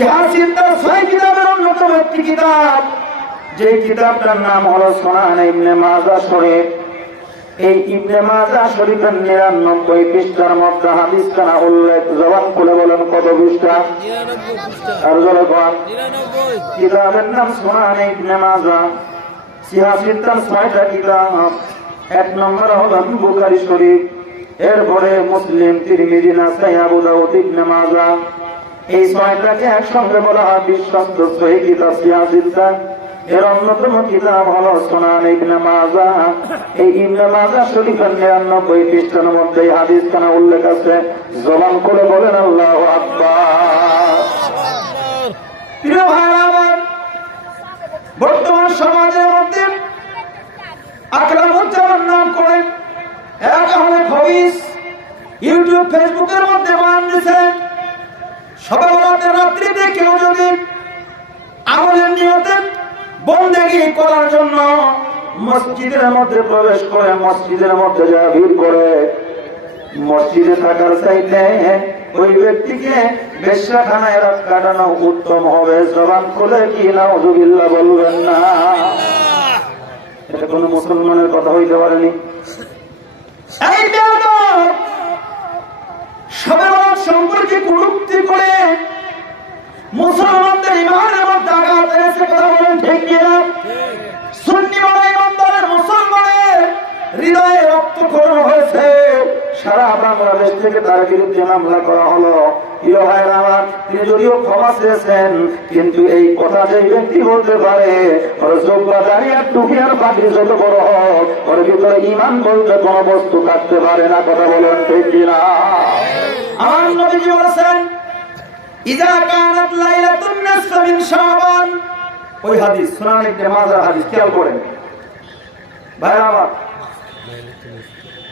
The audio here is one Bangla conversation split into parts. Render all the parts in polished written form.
সিয়াসিতার 6 কিতাবের অন্যতম একটি কিতাব, যে কিতাবটার নাম হলো সুনান ইবনে মাজাহ শরীফ। এই ইবনে মাজাহ শরীফের 99 পৃষ্ঠার মধ্যে হাদিস খানা উল্লেখ। জবান খুলে বলেন কত পৃষ্ঠা? 99 আর জোরে বলেন 99। কিতাবের নাম সুনান ইবনে মাজাহ। সিয়াসিতার 6টা কিতাব। 1 নম্বর হলো বুখারী শরীফ, এরপরে মুসলিম, তিরমিজি, নাসাই, আবু দাউদ, ইবনে মাজাহ। এই 6টাকে একসঙ্গে বলা হয় বিশ্বস্ত সহিহ কিতাব সিয়াসিতা। এর অন্যতম কিতাব হলো সুনান ইবনে মাজাহ। এই ইবনে মাজাহ শরীফের 99 পৃষ্ঠার মধ্যে হাদিস খানা উল্লেখ আছে। জবান করে বলেন আল্লাহু আকবার। প্রিয় ভাইরা আমার, বর্তমান সমাজের মধ্যে আকরামুজ্জামান নাম করে এক হলে খবিস ইউটিউব ফেসবুকের মধ্যে বয়ান দিচ্ছেন। সবে বরাতের রাত্রিতে কেউ যদি আমলের নিয়তে বন্দেগী করার জন্য মসজিদের মধ্যে প্রবেশ করে, মসজিদের মধ্যে যা ভিড় করে, মসজিদে থাকার চাইতে ওই ব্যক্তিকে বেশ্যাখানায় রাত কাটানো উত্তম হবে। জবান খুলে কি নাউযুবিল্লাহ বলবেন না? এটা কোন মুসলমানের কথা হইতে পারেনি। এই সবে বরাত সম্পর্কে কটূক্তি করে মুসলমানদের ইমানের মধ্যে আঘাত এনেছে। কথা বলেন ঠিক কিনা? সুন্নি বড় ইমানদারের মুসলমানের হৃদয়ে রক্তক্ষরণ হয়েছে। সারা বাংলাদেশ থেকে তার বিরুদ্ধে মামলা করা হলো। প্রিয় ভাইরা আমার, তিনি যদিও ক্ষমা চেয়েছেন, কিন্তু এই কথা যে ব্যক্তি বলতে পারে ওর যোগ্যতারই আর টুপিয়ার পাখি যত বড় হোক, ওর ভিতরে ইমান বলতে কোন বস্তু থাকতে পারে না। কথা বলেন ঠিক কিনা? আমার নবীজি বলেছেন ইযা কানাত লাইলাতুন নিসফ মিন শাবান। ওই হাদিস সুনান ইবনে মাজাহ হাদিস, খেয়াল করেন ভাইরা আমার।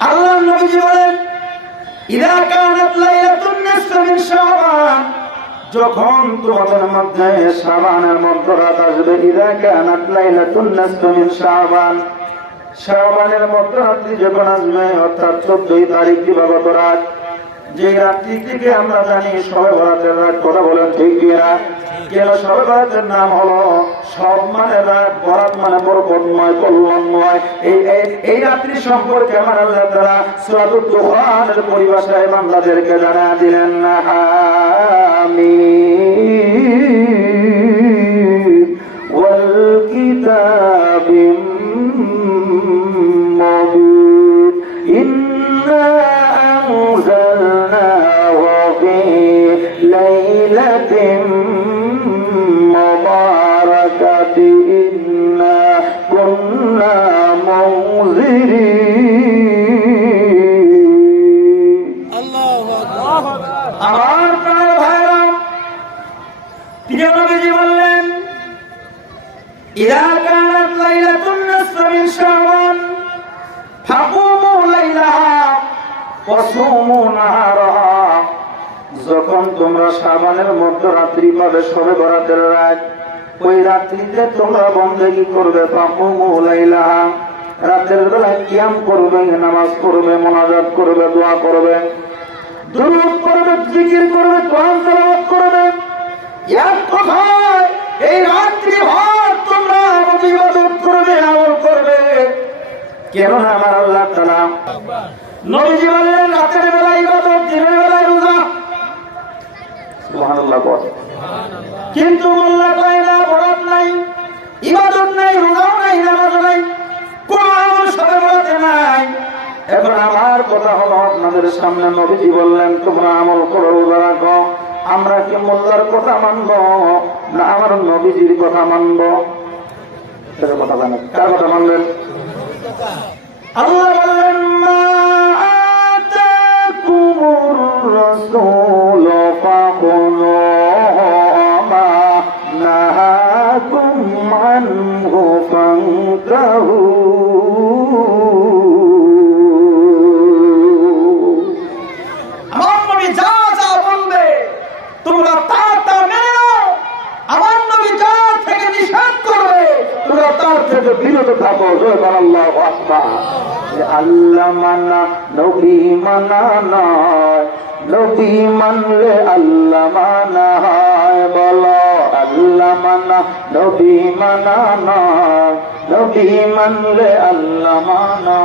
আল্লাহর নবীজি বলেন ইযা কানাত লাইলাতুন নিসফ মিন শাবান, যখন তোমাদের মধ্যে শাবানের মধ্যরাত আসবে। ইযা কানাত লাইলাতুন নিসফ মিন শাবান, শাবানের মধ্যরাত্রি যখন আসবে, অর্থাৎ 14 তারিখ দিবাগত রাত, যে রাত্রি থেকে আমরা জানি শবে বরাতের রাত। কথা বলেন ঠিক কিনা? কেন শবে বরাতের নাম হলো সব মানে রাত, বরাত মানে বরকতময়, কল্যাণময়। এই রাত্রি সম্পর্কে আমার আল্লাহ তাআলা সূরাতুদ দুখানের পরিভাষায় বান্দাদেরকে জানা দিলেন। আমিন ওয়াল কিতাবিম মুবিন ইন্না أنزلناه في ليلة مباركة إنا كنا منذرين। الله أكبر। আমার প্রিয় ভাইরা, প্রিয় নবীজি বললেন ইযা কানাত লাইলাতুন নিসফ মিন শাবান ফাকুমু লাইলাহা ওয়াসুমু নাহারাহা। যখন তোমরা শাবানের মধ্যরাত্রি পাবে, শবে বরাতের রাত, ওই রাত্রিতে তোমরা বন্দেগী করবে। ফাকুমু লাইলাহা, রাতের বেলায় কিয়াম করবে, নামাজ পড়বে, মুনাজাত করবে, দোয়া করবে, দুরূদ করবে, জিকির করবে, কোরআন তেলাওয়াত করবে। এক কথায় এই রাত্রি ভর তোমরা ইবাদত করবে, আমল করবে। কেননা আমার আল্লাহ তাআলা নবীজি বললেন রাতের বেলায় ইবাদত, দিনের বেলায় রোজা। সুবহানাল্লাহ বল। কিন্তু মোল্লা কয় না, বরাত নাই, ইবাদত নাই, রোজাও নাই, নামাজ নাই, কোন আমল শবে বরাতে নাই। এখন আমার কথা হলো, আপনাদের সামনে নবীজি বললেন তোমরা আমল করো, রোজা রাখো। আমরা কি মোল্লার কথা মানব না আমার নবীজির কথা মানব? সেটা কথা জানেন, কার কথা মানবেন? আল্লাহ বললেন মা আতাকুমুর রাসূল ফাখুযুহু মা নাহাকুম আনহু ফান্তাহু। আমার নবী যা যা বলবে তোমরা তা তা মেনে নাও। আমার নবী যা থেকে নিষেধ করবে তোমরা তার থেকে বিরত থাকো। জয় আল্লাহু আকবার। আল্লাহ মানা নবী মানা নয়, নবী মানলে আল্লাহ মানা হয়। বল মানা, নবী মানা না, নবী মানলে আল্লাহ মানা।